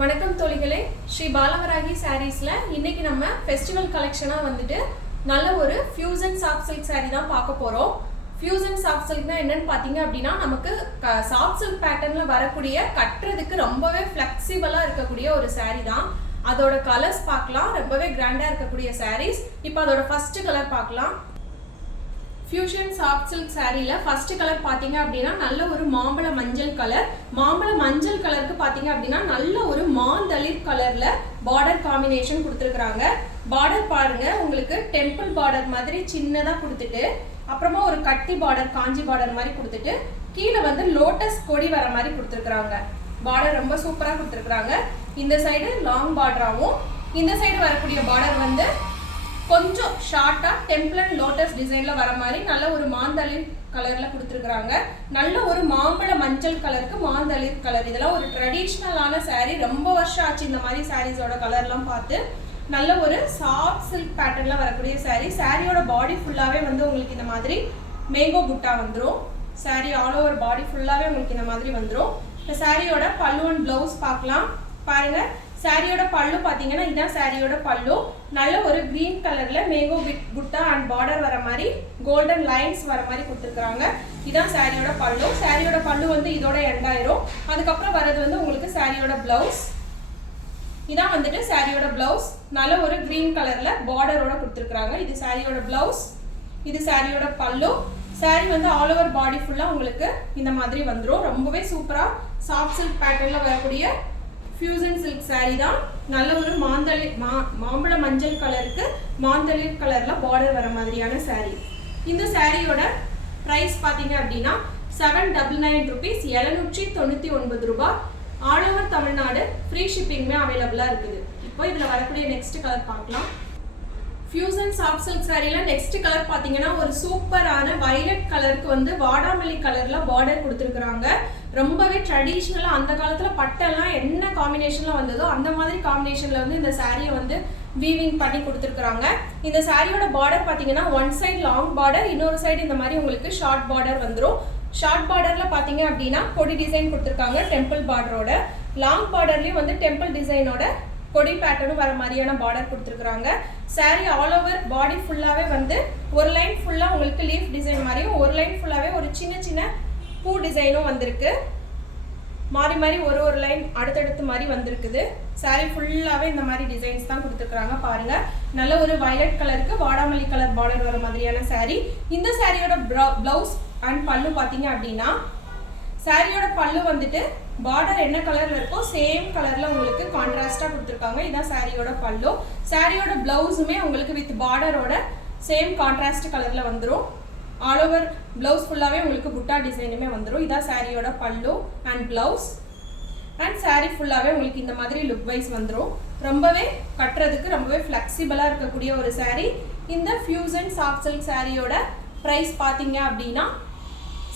வணக்கம் தோழிகளே, ஸ்ரீ பாலவராகி சாரீஸ்ல இன்னைக்கு நம்ம ஃபெஸ்டிவல் கலெக்ஷனா வந்துட்டு நல்ல ஒரு ஃபியூசன் சாஃப்ட் சில்க் சாரி தான் பார்க்க போறோம். ஃபியூசன் சாஃப்ட் சில்க்னா என்னன்னு பாத்தீங்க அப்படின்னா, நமக்கு சாஃப்ட் சில்க் பேட்டர்ன்ல வரக்கூடிய கட்டுறதுக்கு ரொம்பவே ஃபிளெக்சிபிளா இருக்கக்கூடிய ஒரு சாரி தான். அதோட கலர்ஸ் பார்க்கலாம், ரொம்பவே கிராண்டா இருக்கக்கூடிய சாரீஸ். இப்போ அதோட ஃபர்ஸ்ட் கலர் பார்க்கலாம். ஃபியூஷன் சாஃப்ட் சில்க் சாரியில் ஃபர்ஸ்ட் கலர் பார்த்தீங்க அப்படின்னா நல்ல ஒரு மாம்பழ மஞ்சள் கலர். மாம்பழ மஞ்சள் கலருக்கு பார்த்தீங்க அப்படின்னா நல்ல ஒரு மாந்தளிர் கலரில் பார்டர் காம்பினேஷன் கொடுத்துருக்குறாங்க. பார்டர் பாருங்க, உங்களுக்கு டெம்பிள் பார்டர் மாதிரி சின்னதாக கொடுத்துட்டு அப்புறமா ஒரு கட்டி பார்டர், காஞ்சி பார்டர் மாதிரி கொடுத்துட்டு கீழே வந்து லோட்டஸ் கொடி வர மாதிரி கொடுத்துருக்குறாங்க. பார்டர் ரொம்ப சூப்பராக கொடுத்துருக்குறாங்க. இந்த சைடு லாங் பார்டராகவும் இந்த சைடு வரக்கூடிய பார்டர் வந்து கொஞ்சம் ஷார்ட்டா டெம்பிள் அண்ட் லோட்டஸ் டிசைன்ல வர மாதிரி நல்ல ஒரு மாந்தளிர் கலர்ல கொடுத்துருக்காங்க. நல்ல ஒரு மாம்பழ மஞ்சள் கலருக்கு மாந்தளிர் கலர். இதெல்லாம் ஒரு ட்ரெடிஷ்னலான சாரீ. ரொம்ப வருஷம் ஆச்சு இந்த மாதிரி சாரீஸோட கலர்லாம் பார்த்து. நல்ல ஒரு சாஃப்ட் சில்க் பேட்டர்ன்ல வரக்கூடிய சாரீ. சாரியோட பாடி ஃபுல்லாவே வந்து உங்களுக்கு இந்த மாதிரி மேங்கோ புட்டா வந்துடும். சாரீ ஆல் ஓவர் பாடி ஃபுல்லாவே உங்களுக்கு இந்த மாதிரி வந்துடும். இந்த சாரியோட பல்லு அண்ட் பிளவுஸ் பார்க்கலாம். பாருங்க, சாரியோட பல்லு பார்த்தீங்கன்னா இதான் சாரியோட பல்லு. நல்ல ஒரு கிரீன் கலர்ல மேங்கோ புட்டா அண்ட் பார்டர் வர மாதிரி கோல்டன் லைன்ஸ் வர மாதிரி கொடுத்துருக்காங்க. இதான் சாரியோட பல்லு. சாரியோட பல்லு வந்து இதோட எண்ட் ஆயிரும். அதுக்கப்புறம் வரது வந்து உங்களுக்கு சாரியோட பிளவுஸ். இதான் வந்துட்டு சாரியோட பிளவுஸ். நல்ல ஒரு கிரீன் கலர்ல பார்டரோட கொடுத்துருக்காங்க. இது சாரியோட பிளவுஸ், இது சாரியோட பல்லு. சாரி வந்து ஆல் ஓவர் பாடி ஃபுல்லா உங்களுக்கு இந்த மாதிரி வந்துடும். ரொம்பவே சூப்பரா சாஃப்ட் சில்க் பேட்டர்ன்ல வரக்கூடிய ஃபியூசன் சில்க் சாரி தான். நல்ல ஒரு மாம்பழ மஞ்சள் கலருக்கு மாந்தளிர் கலர்ல பார்டர் வர மாதிரியான சாரி. இந்த சாரியோட பிரைஸ் பாத்தீங்க அப்படின்னா 799 rupees, 799 ரூபாய். ஆல் ஓவர் தமிழ்நாடு ஃப்ரீ ஷிப்பிங்மே அவைலபிளா இருக்குது. இப்போ இதுல வரக்கூடிய நெக்ஸ்ட் கலர் பார்க்கலாம். ஃபியூசன் சாஃப்ட் சில்க் சாரியில நெக்ஸ்ட் கலர் பாத்தீங்கன்னா ஒரு சூப்பரான வயலட் கலருக்கு வந்து வாடாமல்லி கலர்ல பார்டர் கொடுத்துருக்காங்க. ரொம்பவே ட்ரெடிஷ்னலா அந்த காலத்துல பட்டெல்லாம் என்ன காம்பினேஷன்ல வந்ததோ அந்த மாதிரி காம்பினேஷன்ல வந்து இந்த சாரியை வந்து வீவிங் பண்ணி கொடுத்துருக்காங்க. இந்த சாரியோட பார்டர் பாத்தீங்கன்னா ஒன் சைடு லாங் பார்டர், இன்னொரு சைடு இந்த மாதிரி உங்களுக்கு ஷார்ட் பார்டர் வந்துடும். ஷார்ட் பார்டர்ல பாத்தீங்க அப்படின்னா கொடி டிசைன் கொடுத்துருக்காங்க டெம்பிள் பார்டரோட. லாங் பார்டர்லயும் வந்து டெம்பிள் டிசைனோட கொடி பேட்டர்னும் வர மாதிரியான பார்டர் கொடுத்துருக்காங்க. சாரி ஆல் ஓவர் பாடி ஃபுல்லாவே வந்து ஒரு லைன் ஃபுல்லா உங்களுக்கு லீஃப் டிசைன் மாதிரியும் ஒரு லைன் ஃபுல்லாவே ஒரு சின்ன சின்ன பூ டிசைனும் வந்திருக்கு. மாறி மாறி ஒரு லைன் அடுத்தடுத்து மாதிரி வந்திருக்குது. சாரி ஃபுல்லாவே இந்த மாதிரி டிசைன்ஸ் தான் கொடுத்துருக்காங்க. பாருங்க, நல்ல ஒரு வயலட் கலருக்கு வாடாமல்லி கலர் பார்டர் வர மாதிரியான சாரி. இந்த சாரியோட பிளவுஸ் அண்ட் பல்லு பாத்தீங்க அப்படின்னா சாரியோட பல்லு வந்துட்டு பார்டர் என்ன கலர்ல இருக்கோ சேம் கலர்ல உங்களுக்கு கான்ட்ராஸ்டா கொடுத்துருக்காங்க. இதான் சாரியோட பல்லு. சாரியோட பிளவுஸுமே உங்களுக்கு வித் பார்டரோட சேம் கான்ட்ராஸ்ட் கலர்ல வந்துடும். ஆல் ஓவர் பிளவுஸ் ஃபுல்லாவே உங்களுக்கு புட்டா டிசைனுமே வந்துடும். இதான் சாரியோட பல்லு அண்ட் பிளவுஸ். அண்ட் சாரி ஃபுல்லாவே உங்களுக்கு இந்த மாதிரி லுக் வைஸ் வந்துடும். ரொம்பவே கட்டுறதுக்கு ரொம்பவே ஃபிளெக்சிபிளா இருக்கக்கூடிய ஒரு சாரி. இந்த ஃபியூசன் சாஃப்ட் சில்க் சாரியோட பிரைஸ் பாத்தீங்க அப்படின்னா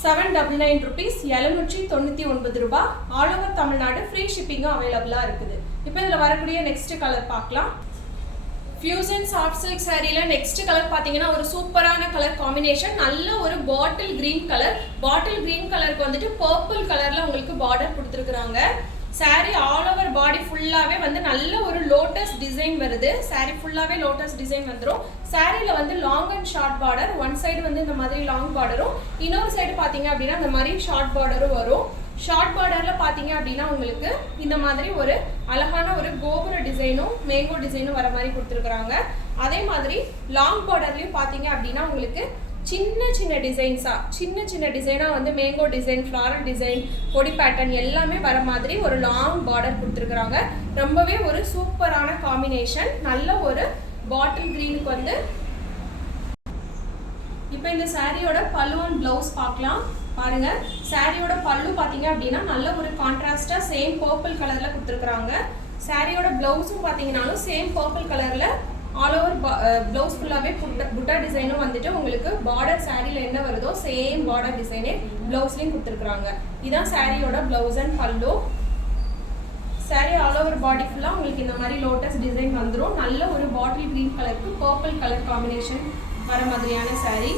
799 rupees, 799 ரூபாய். ஆல் ஓவர் தமிழ்நாடு ஃப்ரீ ஷிப்பிங்கும் அவைலபிளா இருக்குது. இப்போ இதுல வரக்கூடிய நெக்ஸ்ட் கலர் பார்க்கலாம். ஃபியூசன் சாஃப்ட் சில்க் சாரியில நெக்ஸ்ட் கலர் பாத்தீங்கன்னா ஒரு சூப்பரான கலர் காம்பினேஷன். நல்ல ஒரு bottle green colour. Bottle green கலருக்கு வந்துட்டு பர்பிள் கலர்ல உங்களுக்கு பார்டர் கொடுத்துருக்காங்க. சாரி ஆல் ஓவர் பாடி ஃபுல்லாவே வந்து நல்ல ஒரு லோட்டஸ் டிசைன் வருது. சாரி ஃபுல்லாவே லோட்டஸ் டிசைன் வந்துடும். சாரியில வந்து long and short border, one side வந்து இந்த மாதிரி லாங் பார்டரும் இன்னொரு சைடு பாத்தீங்க அப்படின்னா இந்த மாதிரி ஷார்ட் பார்டரும் வரும். ஷார்ட் பார்டர்ல பாத்தீங்க அப்படின்னா உங்களுக்கு இந்த மாதிரி ஒரு அழகான ஒரு கோபுர டிசைனும் மேங்கோ டிசைனும் வர மாதிரி கொடுத்துருக்காங்க. அதே மாதிரி லாங் பார்டர்லயும் பாத்தீங்க அப்படின்னா உங்களுக்கு சின்ன சின்ன டிசைனா வந்து மேங்கோ டிசைன், ஃப்ளாரல் டிசைன், கொடி பேட்டர்ன் எல்லாமே வர மாதிரி ஒரு லாங் பார்டர் கொடுத்துருக்காங்க. ரொம்பவே ஒரு சூப்பரான காம்பினேஷன். நல்ல ஒரு பாட்டில் கிரீனுக்கு வந்து இப்போ இந்த சாரியோட பல்லு அண்ட் பிளவுஸ் பார்க்கலாம். பாருங்க, சாரியோட பல்லு பாத்தீங்க அப்படின்னா நல்ல ஒரு கான்ட்ராஸ்டா சேம் பர்பிள் கலர்ல கொடுத்துருக்காங்க. சாரியோட பிளவுஸும் பாத்தீங்கன்னாலும் சேம் பர்பிள் கலர்ல ஆல் ஓவர் பிளவுஸ் ஃபுல்லாவே புட்டா டிசைனும் வந்துட்டு உங்களுக்கு பார்டர் சாரியில என்ன வருதோ சேம் பார்டர் டிசைனே பிளவுஸ்லயும் கொடுத்துருக்காங்க. இதான் சாரியோட பிளவுஸ் அண்ட் பல்லு. சாரி ஆல் ஓவர் பாடி ஃபுல்லா உங்களுக்கு இந்த மாதிரி லோட்டஸ் டிசைன் வந்துடும். நல்ல ஒரு பாட்டில் கிரீன் கலருக்கு பர்பிள் கலர் காம்பினேஷன் வர மாதிரியான சாரி.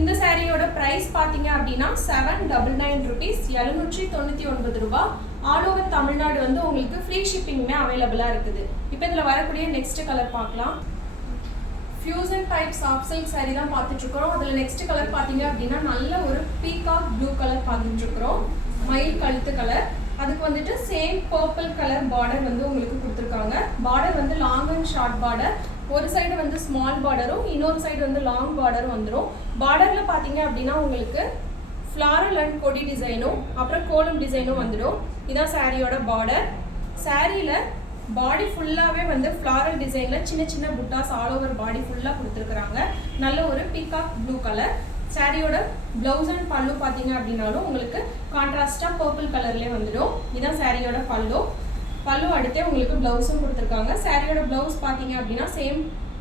இந்த சாரியோட பிரைஸ் பாத்தீங்க அப்படின்னா 799 rupees, 799 ரூபாய். ஆல் ஓவர் தமிழ்நாடு வந்து உங்களுக்கு ஃப்ரீ ஷிப்பிங்குமே அவைலபிளாக இருக்குது. இப்போ இதில் வரக்கூடிய நெக்ஸ்ட் கலர் பார்க்கலாம். Fusion type soft silk saree தான் பார்த்துட்ருக்குறோம். அதில் நெக்ஸ்ட் கலர் பார்த்தீங்க அப்படின்னா நல்ல ஒரு பீகாக் ப்ளூ கலர் பார்த்துட்ருக்குறோம். மயில் கழுத்து கலர். அதுக்கு வந்துட்டு சேம் பர்பிள் கலர் பார்டர் வந்து உங்களுக்கு கொடுத்துருக்காங்க. பார்டர் வந்து லாங் அண்ட் ஷார்ட் பார்டர். ஒரு சைடு வந்து ஸ்மால் பார்டரும் இன்னொரு சைடு வந்து லாங் பார்டரும் வந்துடும். பார்டரில் பார்த்தீங்க அப்படின்னா உங்களுக்கு ஃப்ளாரல் அண்ட் கொடி டிசைனும் அப்புறம் கோலம் டிசைனும் வந்துடும். இதான் சாரியோட பார்டர். சாரியில் பாடி ஃபுல்லாகவே வந்து ஃப்ளாரல் டிசைனில் சின்ன சின்ன புட்டாஸ் ஆல் ஓவர் பாடி ஃபுல்லாக கொடுத்துருக்குறாங்க. நல்ல ஒரு பீகாக் ப்ளூ கலர். சாரியோட ப்ளவுஸ் அண்ட் பல்லு பார்த்தீங்க அப்படின்னாலும் உங்களுக்கு கான்ட்ராஸ்டாக பர்பிள் கலர்லேயே வந்துடும். இதான் சாரியோட பல்லு அடுத்தே உங்களுக்கு ப்ளவுஸும் கொடுத்துருக்காங்க. சாரியோட ப்ளவுஸ் பார்த்தீங்க அப்படின்னா சேம்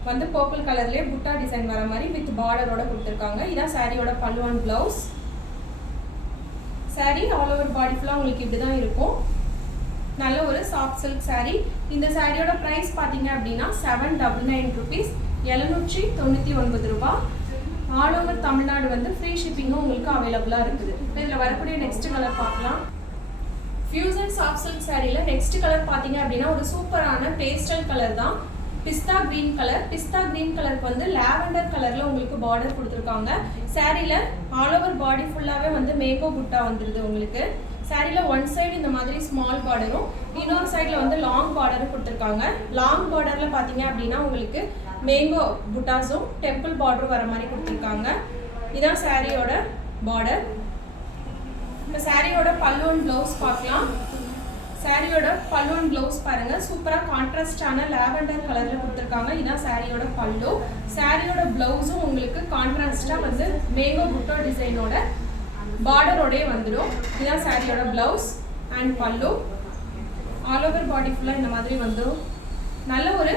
வந்து பர்பிள் கலர்லேயே புட்டா டிசைன் வர மாதிரி வித் பார்டரோட கொடுத்துருக்காங்க. இதான் சாரியோட பல்லு and blouse. Sorry all over body ஃபுல்லாக உங்களுக்கு இப்படி தான் இருக்கும். நல்ல ஒரு சாஃப்ட் சில்க் சாரீ. இந்த சாரியோட ப்ரைஸ் பார்த்தீங்க அப்படின்னா 799 rupees, 799 ரூபாய். ஆல் ஓவர் தமிழ்நாடு வந்து ஃப்ரீ ஷிப்பிங்கும் உங்களுக்கு அவைலபிளாக இருக்குது. இதில் வரக்கூடிய நெக்ஸ்ட் கலர் பார்க்கலாம். ஃபியூசன் சாஃப்ட் சில்க் சாரியில் நெக்ஸ்ட் கலர் பார்த்தீங்க அப்படின்னா ஒரு சூப்பரான பேஸ்டல் கலர் தான். பிஸ்தா கிரீன் கலர். பிஸ்தா கிரீன் கலருக்கு வந்து லாவெண்டர் கலரில் உங்களுக்கு பார்டர் கொடுத்துருக்காங்க. சாரியில் ஆல் ஓவர் பாடி ஃபுல்லாகவே வந்து மேங்கோ புட்டா வந்துடுது உங்களுக்கு. சாரியில் ஒன் சைடு இந்த மாதிரி ஸ்மால் பார்டரும் இன்னொரு சைடில் வந்து லாங் பார்டரும் கொடுத்துருக்காங்க. லாங் பார்டரில் பார்த்தீங்க அப்படின்னா உங்களுக்கு மேங்கோ புட்டாஸும் டெம்பிள் பார்டரும் வர மாதிரி கொடுத்துருக்காங்க. இதான் சாரியோட பார்டர். இப்போ சாரியோட பல்லு அண்ட் ப்ளவுஸ் பார்க்கலாம். சாரியோட பல்லு அண்ட் ப்ளவுஸ் பாருங்கள், சூப்பராக கான்ட்ராஸ்டான லாவெண்டர் கலரில் கொடுத்துருக்காங்க. இதான் சாரியோட பல்லு. சாரியோட ப்ளவுஸும் உங்களுக்கு கான்ட்ராஸ்டாக வந்து மேங்கோ புட்டா டிசைனோட பார்டரோடே வந்துடும். இதுதான் சாரியோட ப்ளவுஸ் அண்ட் பல்லு. ஆல் ஓவர் பாடி ஃபுல்லாக இந்த மாதிரி வந்துடும். நல்ல ஒரு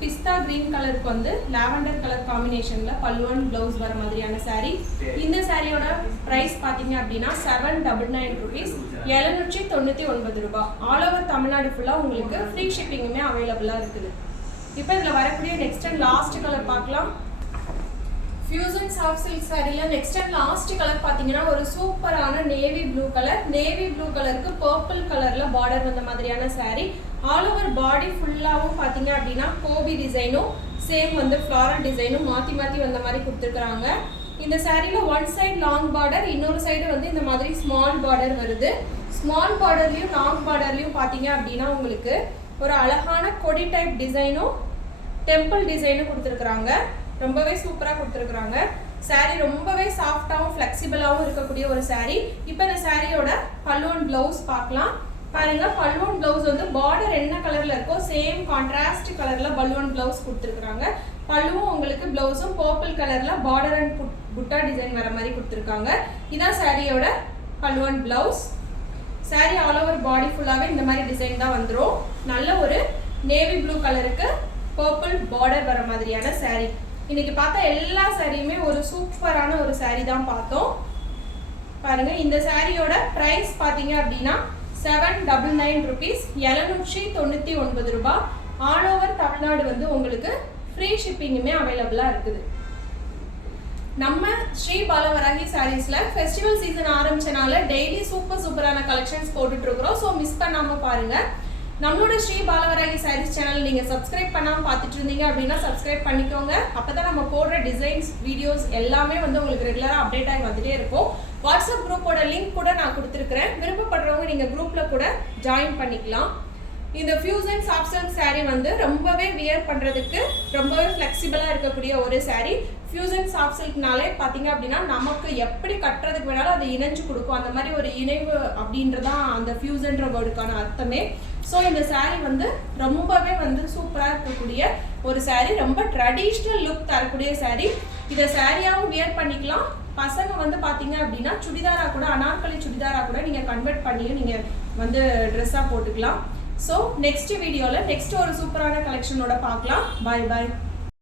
பிஸ்தா கிரீன் கலருக்கு வந்து லாவெண்டர் கலர் காம்பினேஷனில் பல்லு அண்ட் ப்ளவுஸ் வர மாதிரியான சாரீ. இந்த சாரியோட ப்ரைஸ் பார்த்தீங்க அப்படின்னா 799 rupees, 799 ரூபாய். ஆல் ஓவர் தமிழ்நாடு ஃபுல்லாக உங்களுக்கு ஃப்ரீ ஷிப்பிங்குமே அவைலபிளாக இருக்குது. இப்போ இதில் வரக்கூடிய நெக்ஸ்ட் அண்ட் லாஸ்ட் கலர் பார்க்கலாம். ஃபியூசன் சாஃப்ட் சில்க் சாரியில் நெக்ஸ்ட் அண்ட் லாஸ்ட் கலர் பார்த்தீங்கன்னா ஒரு சூப்பரான navy blue colour. Navy blue கலருக்கு பர்பிள் கலரில் பார்டர் வந்த மாதிரியான சாரீ. ஆல் ஓவர் பாடி ஃபுல்லாகவும் பார்த்தீங்க அப்படின்னா கோபி டிசைனும் சேம் வந்து ஃப்ளாரல் டிசைனும் மாற்றி மாற்றி வந்த மாதிரி கொடுத்துருக்குறாங்க. இந்த சாரியில் ஒன் சைடு லாங் பார்டர், இன்னொரு சைடு வந்து இந்த மாதிரி ஸ்மால் பார்டர் வருது. ஸ்மால் பார்டர்லையும் லாங் பார்டர்லையும் பார்த்தீங்க அப்படின்னா உங்களுக்கு ஒரு அழகான கொடி டைப் டிசைனும் டெம்பிள் டிசைனும் கொடுத்துருக்குறாங்க. ரொம்பவே சூப்பராக கொடுத்துருக்குறாங்க. சாரீ ரொம்பவே சாஃப்டாகவும் ஃப்ளெக்சிபிளாகவும் இருக்கக்கூடிய ஒரு சாரீ. இப்போ இந்த சாரியோட பல்லு அண்ட் ப்ளவுஸ் பார்க்கலாம். பாருங்க, பல்லு அண்ட் ப்ளவுஸ் வந்து பார்டர் என்ன கலரில் இருக்கோ சேம் கான்ட்ராஸ்ட் கலரில் பல்லு அண்ட் ப்ளவுஸ் கொடுத்துருக்குறாங்க. பல்லுவும் உங்களுக்கு ப்ளவுஸும் பர்பிள் கலரில் பார்டர் அண்ட் புட்டா டிசைன் வர மாதிரி கொடுத்துருக்காங்க. இதான் சாரியோட பல்லு and blouse. Sari all over body ஃபுல்லாகவே இந்த மாதிரி டிசைன் தான் வந்துடும். நல்ல ஒரு நேவி ப்ளூ கலருக்கு பர்பிள் பார்டர் வர மாதிரியான சாரீ. இன்னைக்கு பார்த்தா எல்லா சாரியுமே ஒரு சூப்பரான ஒரு சாரீ தான் பார்த்தோம். பாருங்க, இந்த சாரியோட பிரைஸ் பார்த்தீங்க அப்படின்னா 799 rupees, 799 ரூபாய். ஆல் ஓவர் தமிழ்நாடு வந்து உங்களுக்கு ஃப்ரீ ஷிப்பிங்குமே அவைலபிளாக இருக்குது. நம்ம ஸ்ரீ பாலவராகி சாரீஸ்ல ஃபெஸ்டிவல் சீசன் ஆரம்பிச்சனால டெய்லி சூப்பரான கலெக்ஷன்ஸ் போட்டுட்டு இருக்கிறோம். ஸோ மிஸ் பண்ணாம பாருங்க. நம்மளோட ஸ்ரீ பாலவராகி சாரீஸ் சேனல் நீங்கள் சப்ஸ்கிரைப் பண்ணாமல் பார்த்துட்டு இருந்தீங்க அப்படின்னா சப்ஸ்கிரைப் பண்ணிக்கோங்க. அப்போ தான் நம்ம போடுற டிசைன்ஸ் வீடியோஸ் எல்லாமே வந்து உங்களுக்கு ரெகுலராக அப்டேட் ஆகி வந்துட்டே இருக்கும். வாட்ஸ்அப் குரூப்போட லிங்க் கூட நான் கொடுத்துருக்குறேன். விருப்பப்படுறவங்க நீங்கள் குரூப்பில் கூட ஜாயின் பண்ணிக்கலாம். இந்த ஃபியூசன் சாஃப்ட் சில்க் சாரீ வந்து ரொம்பவே வியர் பண்ணுறதுக்கு ரொம்பவே ஃப்ளெக்சிபிளாக இருக்கக்கூடிய ஒரு சாரீ. ஃபியூசன் சாஃப்ட் சில்க்னாலே பார்த்தீங்க அப்படின்னா நமக்கு எப்படி கட்டுறதுக்கு வேணாலும் அது இணைஞ்சு கொடுக்கும். அந்த மாதிரி ஒரு இணைவு அப்படின்றதான் அந்த ஃபியூசன்ற வேர்டுக்கான அர்த்தமே. ஸோ இந்த சாரீ வந்து ரொம்பவே வந்து சூப்பராக இருக்கக்கூடிய ஒரு சாரீ. ரொம்ப ட்ரெடிஷ்னல் லுக் தரக்கூடிய சாரீ. இதை சாரியாகவும் வியர் பண்ணிக்கலாம். பசங்க வந்து பார்த்தீங்க அப்படின்னா சுடிதாராக கூட, அனார்கலி சுடிதாராக கூட நீங்கள் கன்வெர்ட் பண்ணியும் நீங்கள் வந்து ட்ரெஸ்ஸாக போட்டுக்கலாம். ஸோ நெக்ஸ்ட் வீடியோவில் நெக்ஸ்ட் ஒரு சூப்பரான கலெக்ஷனோட பார்க்கலாம். பாய் பாய்.